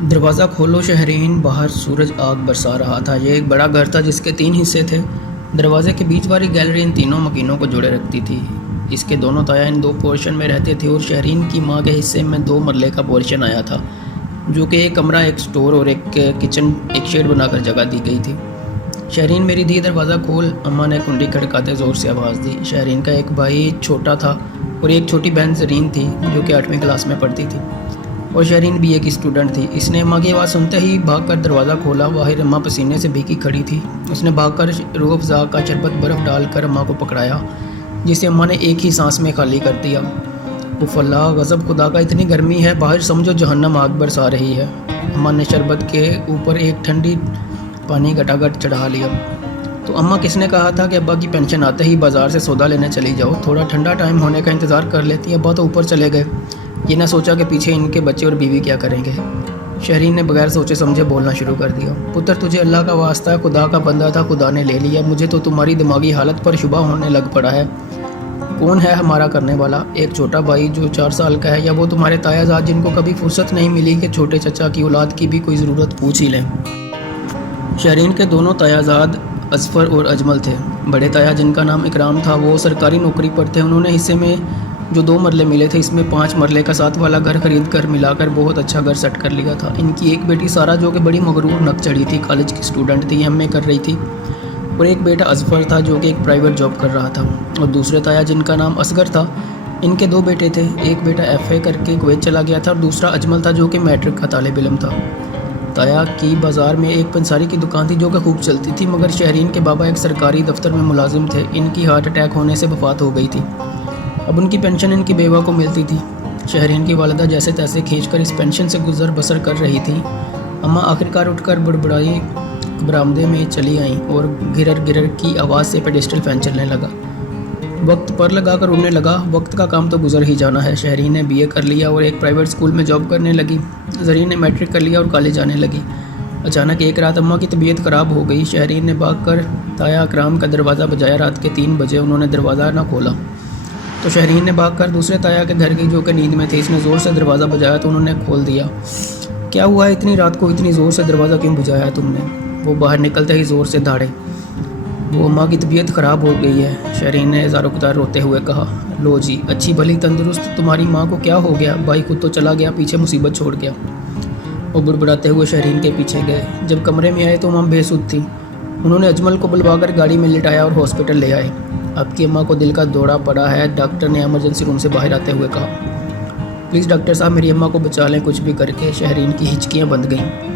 दरवाज़ा खोलो शहरीन। बाहर सूरज आग बरसा रहा था। यह एक बड़ा घर था जिसके 3 हिस्से थे। दरवाजे के बीच वाली गैलरी इन तीनों मकीनों को जोड़े रखती थी। इसके दोनों ताया इन 2 पोर्शन में रहते थे और शहरीन की माँ के हिस्से में 2 मरले का पोर्शन आया था, जो कि एक कमरा, एक स्टोर और एक किचन, एक शेड बनाकर जगह दी गई थी। शहरीन मेरी दी, दरवाज़ा खोल। अम्मा ने कुंडी खड़काते ज़ोर से आवाज़ दी। शहरीन का एक भाई छोटा था और एक छोटी बहन जरीन थी, जो कि 8वीं क्लास में पढ़ती थी और शहरीन बीए की स्टूडेंट थी। इसने अम्मा की आवाज़ सुनते ही भागकर दरवाज़ा खोला। बाहर अम्मा पसीने से भीगी खड़ी थी। उसने भागकर रूह अफ़ज़ा का शरबत बर्फ़ डालकर अम्मा को पकड़ाया, जिसे अम्मा ने एक ही सांस में खाली कर दिया। उफ़ अल्लाह, गज़ब खुदा का, इतनी गर्मी है बाहर, समझो जहन्नम आग बरसा रही है। अम्मा ने शरबत के ऊपर एक ठंडी पानी घटाघट चढ़ा लिया। तो अम्मा, किसने कहा था कि अब्बा की पेंशन आते ही बाज़ार से सौदा लेने चली जाओ? थोड़ा ठंडा टाइम होने का इंतज़ार कर लेती। अब्बा तो ऊपर चले गए। ये ना सोचा कि पीछे इनके बच्चे और बीवी क्या करेंगे। शहरीन ने बगैर सोचे समझे बोलना शुरू कर दिया। पुत्र, तुझे अल्लाह का वास्ता है, खुदा का बंदा था, खुदा ने ले लिया। मुझे तो तुम्हारी दिमागी हालत पर शुबा होने लग पड़ा है। कौन है हमारा करने वाला? एक छोटा भाई जो 4 साल का है, या वो तुम्हारे तायाजाद जिनको कभी फुर्सत नहीं मिली कि छोटे चचा की औलाद की भी कोई ज़रूरत पूछ ही लें? शहरीन के दोनों तायाजाद असफ़र और अजमल थे। बड़े ताया, जिनका नाम इकराम था, वो सरकारी नौकरी पर थे। उन्होंने हिस्से में जो 2 मरले मिले थे, इसमें 5 मरले का साथ वाला घर खरीद कर मिलाकर बहुत अच्छा घर सेट कर लिया था। इनकी एक बेटी सारा, जो कि बड़ी मगरूर नक चढ़ी थी, कॉलेज की स्टूडेंट थी, एमए कर रही थी, और एक बेटा अजफर था जो कि एक प्राइवेट जॉब कर रहा था। और दूसरे ताया, जिनका नाम असगर था, इनके 2 बेटे थे। एक बेटा एफए करके कुवैत चला गया था और दूसरा अजमल था, जो कि मैट्रिक का तालिब इल्म था। ताया की बाज़ार में एक पंसारी की दुकान थी जो कि खूब चलती थी, मगर शहरीन के बाबा एक सरकारी दफ्तर में मुलाजिम थे। इनकी हार्ट अटैक होने से वफ़ात हो गई थी। अब उनकी पेंशन इनकी बेवा को मिलती थी। शहरीन की वालिदा जैसे तैसे खींचकर इस पेंशन से गुजर बसर कर रही थी। अम्मा आखिरकार उठकर बड़बड़ाई बरामदे में चली आईं और गिरर गिरर की आवाज़ से पेडिस्टल फैन चलने लगा। वक्त पर लगा कर उड़ने लगा। वक्त का काम तो गुजर ही जाना है। शहरीन ने बीए कर लिया और एक प्राइवेट स्कूल में जॉब करने लगी। जरीन ने मैट्रिक कर लिया और कॉलेज जाने लगी। अचानक एक रात अम्मा की तबीयत ख़राब हो गई। शहरीन ने भागकर ताया अकराम का दरवाज़ा बजाया। रात के 3 बजे उन्होंने दरवाज़ा ना खोला तो शहरीन ने भागकर दूसरे ताया के घर गई, जो कि नींद में थे। इसने ज़ोर से दरवाज़ा बजाया तो उन्होंने खोल दिया। क्या हुआ है, इतनी रात को इतनी ज़ोर से दरवाज़ा क्यों बजाया है तुमने? वो बाहर निकलते ही ज़ोर से दौड़े। वो अम्मा की तबीयत ख़राब हो गई है, शहरीन ने ज़ारोकदार रोते हुए कहा। लो जी, अच्छी भली तंदुरुस्त तुम्हारी माँ को क्या हो गया? भाई खुद तो चला गया, पीछे मुसीबत छोड़ गया। वो बुड़बुड़ाते हुए शहरीन के पीछे गए। जब कमरे में आए तो अम्मा बेसुध थी। उन्होंने अजमल को बुलवाकर गाड़ी में लिटाया और हॉस्पिटल ले आए। आपकी अम्मा को दिल का दौरा पड़ा है, डॉक्टर ने इमरजेंसी रूम से बाहर आते हुए कहा। प्लीज़ डॉक्टर साहब, मेरी अम्मा को बचा लें कुछ भी करके। शहरीन की हिचकियाँ बंध गईं।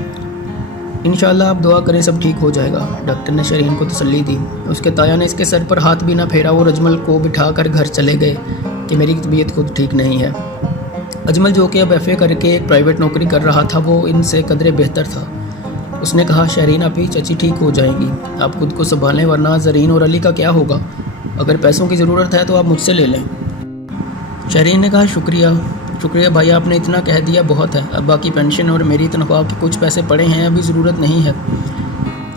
इंशाल्लाह आप दुआ करें, सब ठीक हो जाएगा, डॉक्टर ने शहरीन को तसल्ली दी। उसके ताया ने इसके सर पर हाथ भी ना फेरा और अजमल को बिठाकर घर चले गए कि मेरी तबीयत खुद ठीक नहीं है। अजमल, जो कि अब एफए करके एक प्राइवेट नौकरी कर रहा था, वो इनसे कदरे बेहतर था। उसने कहा, शहरीन आपकी चची ठीक हो जाएंगी, आप खुद को संभालें, वरना जरीन और अली का क्या होगा? अगर पैसों की ज़रूरत है तो आप मुझसे ले लें। शहरीन ने कहा, शुक्रिया शुक्रिया भाई, आपने इतना कह दिया बहुत है। अब्बा की पेंशन और मेरी तनख्वाह के कुछ पैसे पड़े हैं, अभी ज़रूरत नहीं है।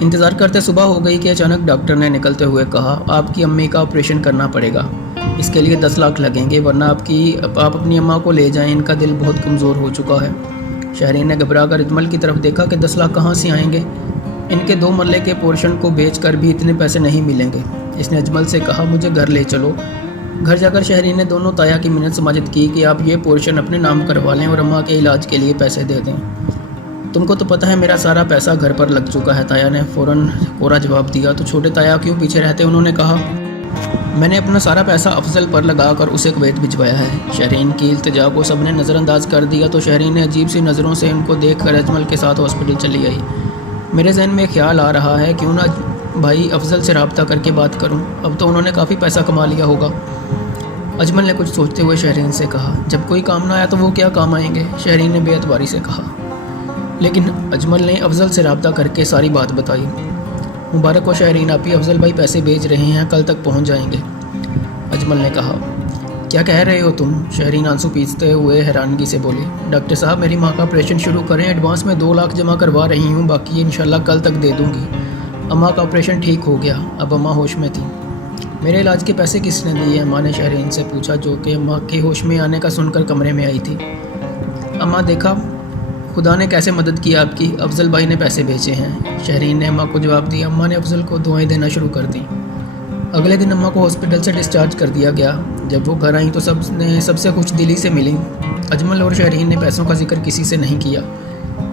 इंतज़ार करते सुबह हो गई कि अचानक डॉक्टर ने निकलते हुए कहा, आपकी अम्मी का ऑपरेशन करना पड़ेगा। इसके लिए 10 लाख लगेंगे, वरना आप अपनी अम्मा को ले जाएं, इनका दिल बहुत कमज़ोर हो चुका है। शहरीन ने घबरा कर अजमल की तरफ देखा कि 10 लाख कहाँ से आएंगे? इनके 2 मरले के पोर्शन को बेच कर भी इतने पैसे नहीं मिलेंगे। इसने अजमल से कहा, मुझे घर ले चलो। घर जाकर शहरीन ने दोनों ताया की मिन्नत समाजत की कि आप ये पोर्शन अपने नाम करवा लें और अम्मा के इलाज के लिए पैसे दे दें। तुमको तो पता है मेरा सारा पैसा घर पर लग चुका है, ताया ने फ़ौरन कोरा जवाब दिया। तो छोटे ताया क्यों पीछे रहते? उन्होंने कहा, मैंने अपना सारा पैसा अफजल पर लगाकर उसे कुवैत भिजवाया है। शहरीन की इल्तिजा को सबने नज़रअंदाज कर दिया तो शहरीन ने अजीब सी नज़रों से उनको देख कर अजमल के साथ हॉस्पिटल चली आई। मेरे जहन में ख्याल आ रहा है, क्यों ना भाई अफजल से रब्ता करके बात करूं, अब तो उन्होंने काफ़ी पैसा कमा लिया होगा। अजमल ने कुछ सोचते हुए शहरीन से कहा, जब कोई काम ना आया तो वो क्या काम आएंगे? शहरीन ने बेअतबारी से कहा। लेकिन अजमल ने अफजल से रब्ता करके सारी बात बताई। मुबारक हो शहरीन, आप ही अफजल भाई पैसे भेज रहे हैं, कल तक पहुंच जाएंगे। अजमल ने कहा, क्या कह रहे हो तुम? शहरीन आंसू पीसते हुए हैरानगी से बोली, डॉक्टर साहब मेरी माँ का ऑपरेशन शुरू करें, एडवांस में 2 लाख जमा करवा रही हूँ, बाकी इंशाल्लाह कल तक दे दूँगी। अम्मा का ऑपरेशन ठीक हो गया, अब अम्मा होश में थी। मेरे इलाज के पैसे किसने दिए? अम्मा ने शहरीन से पूछा, जो कि अम्मा के होश में आने का सुनकर कमरे में आई थी। अम्मा देखा, खुदा ने कैसे मदद की आपकी? अफजल भाई ने पैसे भेजे हैं। शहरीन ने अम्मा को जवाब दिया। अम्मा ने अफजल को दुआएं देना शुरू कर दी। अगले दिन अम्मा को हॉस्पिटल से डिस्चार्ज कर दिया गया। जब वो घर आई तो सबसे कुछ दिली से मिली। अजमल और शहरीन ने पैसों का जिक्र किसी से नहीं किया।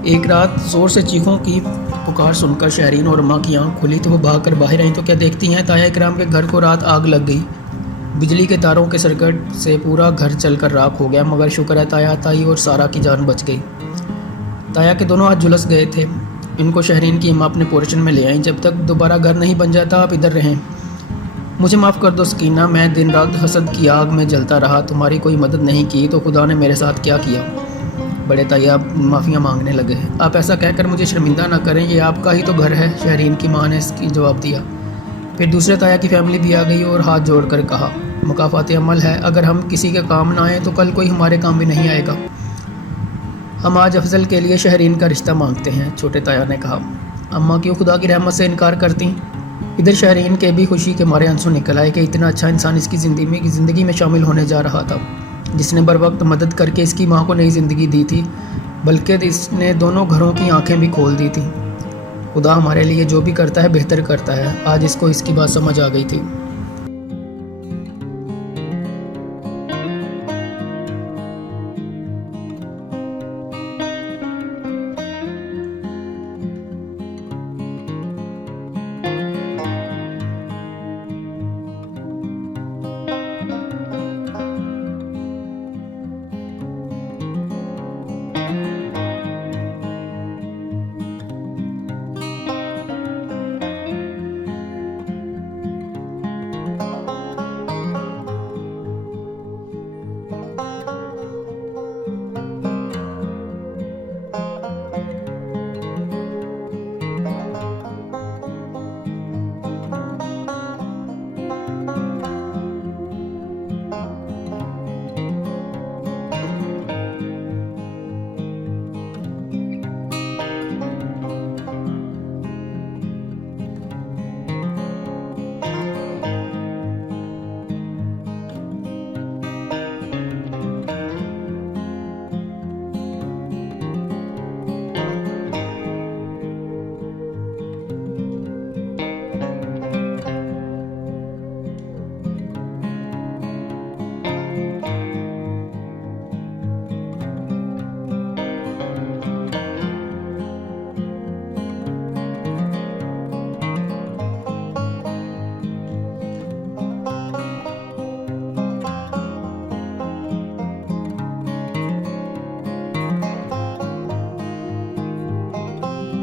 एक रात जोर से चीखों की पुकार सुनकर शहरीन और अम्मा की आंख खुली तो वो भाग कर बाहर आई तो क्या देखती हैं, ताया इकराम के घर को रात आग लग गई। बिजली के तारों के सर्किट से पूरा घर जलकर राख हो गया, मगर शुक्र है ताया, ताई और सारा की जान बच गई। ताया के दोनों हाथ झुलस गए थे। इनको शहरीन की अम्मा अपने पोर्शन में ले आई। जब तक दोबारा घर नहीं बन जाता आप इधर रहें। मुझे माफ़ कर दो सकीना, मैं दिन रात हसद की आग में जलता रहा, तुम्हारी कोई मदद नहीं की तो खुदा ने मेरे साथ क्या किया। बड़े ताया माफ़ियाँ मांगने लगे। आप ऐसा कहकर मुझे शर्मिंदा ना करें, ये आपका ही तो घर है, शहरीन की माँ ने इसकी जवाब दिया। फिर दूसरे ताया की फैमिली भी आ गई और हाथ जोड़कर कहा, मुकाफात अमल है, अगर हम किसी के काम ना आए तो कल कोई हमारे काम भी नहीं आएगा। हम आज अफजल के लिए शहरीन का रिश्ता मांगते हैं, छोटे ताया ने कहा। अम्मा क्यों खुदा की रहमत से इनकार करती? इधर शहरीन के भी खुशी के मारे आंसू निकल आए कि इतना अच्छा इंसान इसकी ज़िंदगी में शामिल होने जा रहा था, जिसने बर वक्त मदद करके इसकी माँ को नई ज़िंदगी दी थी, बल्कि इसने दोनों घरों की आंखें भी खोल दी थी। खुदा हमारे लिए जो भी करता है बेहतर करता है। आज इसको इसकी बात समझ आ गई थी।